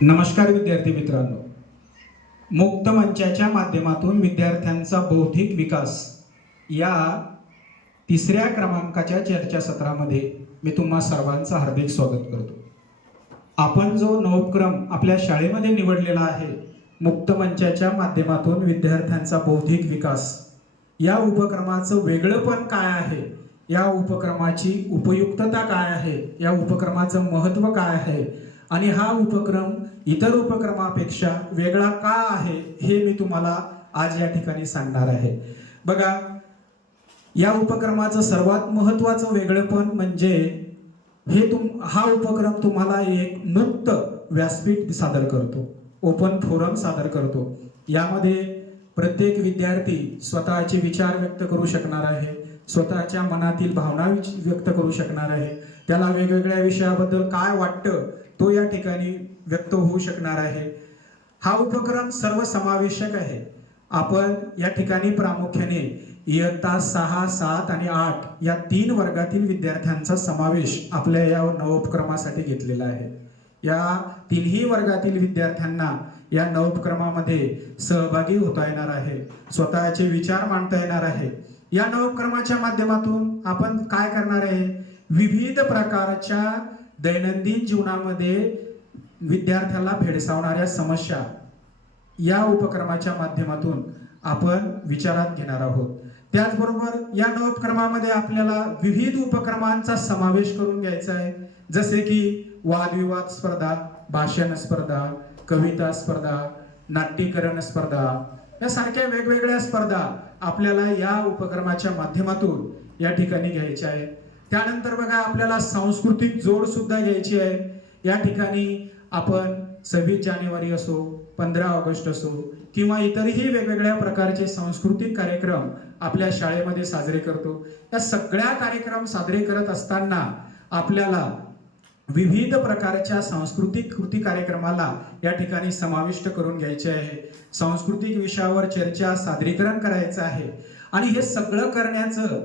नमस्कार विद्यार्थी मित्रांनो, मुक्त मंचाच्या माध्यमातून विद्यार्थ्यांचा बौद्धिक विकास या तिसऱ्या क्रमांकाच्या चर्चासत्रामध्ये मी तुम्हा सर्वांचं हार्दिक स्वागत करतो। आपण जो नवोपक्रम आपल्या शाळेमध्ये निवडलेला आहे, मुक्त मंचाच्या माध्यमातून विद्यार्थ्यांचा बौद्धिक विकास, या उपक्रमाचं वेगळेपण काय आहे, या उपक्रमाची उपयुक्तता काय आहे, या उपक्रमाचं महत्त्व काय आहे आणि हा उपक्रम इतर उपक्रमापेक्षा वेगळा का आहे हे मी तुम्हाला आज या ठिकाणी सांगणार आहे। बघा, या उपक्रमाचं सर्वात महत्त्वाचं वेगळेपण म्हणजे हा उपक्रम तुम्हाला एक मुक्त व्यासपीठ सादर करतो, ओपन फोरम सादर करतो। यामध्ये प्रत्येक विद्यार्थी स्वतःचे विचार व्यक्त करू शकणार आहे, स्वतःच्या मनातील भावना व्यक्त करू शकणार आहे, त्याला वेगवेगळ्या विषयाबद्दल काय वाटतं तो या ठिकाणी व्यक्त होऊ शकणार आहे। हा उपक्रम सर्वसमावेशक आहे। आपण या ठिकाणी प्रामुख्याने इयत्ता 6, 7 आणि 8 या 3 वर्गातील विद्यार्थ्यांचा समावेश आपल्या या नवोपक्रमासाठी घेतलेला आहे। या तिन्ही वर्गातील विद्यार्थ्यांना या नवोपक्रमामध्ये सहभागी होता येणार आहे, स्वतःचे विचार मांडता येणार आहे। या नवोपक्रमाच्या माध्यमातून आपण काय करणार आहे, विविध प्रकारच्या दैनंदिन जीवनामध्ये विद्यार्थ्याला भेडसावणाऱ्या समस्या या उपक्रमाच्या माध्यमातून आपण विचारात घेणार आहोत। त्याचबरोबर या नवोपक्रमामध्ये आपल्याला विविध उपक्रमांचा समावेश करून घ्यायचा आहे, जसे की वादविवाद स्पर्धा, भाषण स्पर्धा, कविता स्पर्धा, नाट्यकरण स्पर्धा, यासारख्या वेगवेगळ्या स्पर्धा आपल्याला या उपक्रमाच्या माध्यमातून या ठिकाणी घ्यायच्या आहे। त्यानंतर बघा, आपल्याला सांस्कृतिक जोड सुद्धा घ्यायची आहे। या ठिकाणी आपण 26 जानेवारी असो, 15 ऑगस्ट असो किंवा इतरही वेगवेगळ्या प्रकारचे सांस्कृतिक कार्यक्रम आपल्या शाळेमध्ये साजरे करतो। या सगळ्या कार्यक्रम साजरे करत असताना आपल्याला विविध प्रकारच्या सांस्कृतिक कृती कार्यक्रमाला या ठिकाणी समाविष्ट करून घ्यायचे आहे। सांस्कृतिक विषयावर चर्चा, सादरीकरण करायचं आहे आणि हे सगळं करण्याचं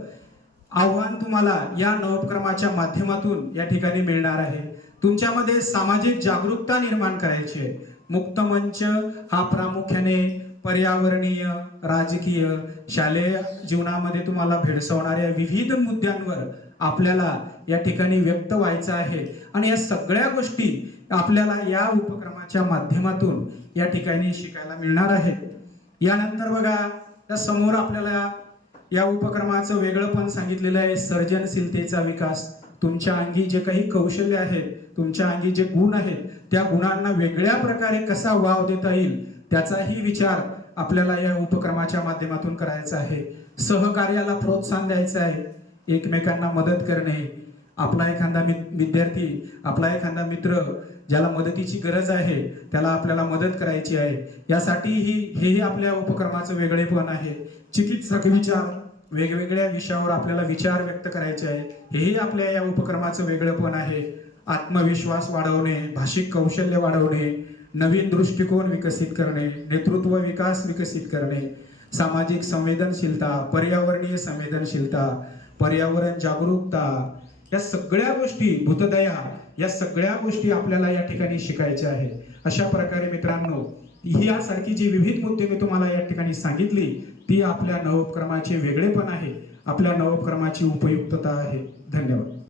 आव्हान तुम्हाला या नवोपक्रमाच्या माध्यमातून या ठिकाणी मिळणार आहे। तुमच्यामध्ये सामाजिक जागरूकता निर्माण करायची आहे। मुक्त मंच हा प्रामुख्याने पर्यावरणीय, राजकीय, शालेय जीवनामध्ये तुम्हाला भेडसावणाऱ्या विविध मुद्द्यांवर आपल्याला या ठिकाणी व्यक्त व्हायचं आहे आणि या सगळ्या गोष्टी आपल्याला या उपक्रमाच्या माध्यमातून या ठिकाणी शिकायला मिळणार आहेत। यानंतर बघा, त्या समोर आपल्याला या उपक्रमाचं वेगळेपण सांगितलेलं आहे, सर्जनशीलतेचा विकास। तुमच्या अंगी जे काही कौशल्य आहेत, तुमच्या अंगी जे गुण आहेत, त्या गुणांना वेगळ्या प्रकारे कसा वाव देता येईल त्याचाही विचार आपल्याला या उपक्रमाच्या माध्यमातून करायचा आहे। सहकार्याला प्रोत्साहन द्यायचं आहे, एकमेकांना मदत करणे, आपला एखादा विद्यार्थी, आपला एखादा मित्र ज्याला मदतीची गरज आहे त्याला आपल्याला मदत करायची आहे, यासाठीही हेही आपल्या उपक्रमाचं वेगळेपण आहे। चिकित्सक विचार, वेगवेगळ्या विषयावर आपल्याला विचार व्यक्त करायचे आहे, हेही आपल्या या उपक्रमाचं वेगळेपण आहे। आत्मविश्वास वाढवणे, भाषिक कौशल्य वाढवणे, नवीन दृष्टिकोन विकसित करणे, नेतृत्व विकास विकसित करणे, सामाजिक संवेदनशीलता, पर्यावरणीय संवेदनशीलता, पर्यावरण जागरूकता, या सगळ्या गोष्टी, भूतदया, या सगळ्या गोष्टी आपल्याला या ठिकाणी शिकायच्या आहे। अशा प्रकारे मित्रांनो, ही यासारखी जी विविध मुद्दे मी तुम्हाला या ठिकाणी सांगितली ती आपल्या नवोपक्रमाचे वेगळेपण आहे, आपल्या नवोपक्रमाची उपयुक्तता आहे। धन्यवाद।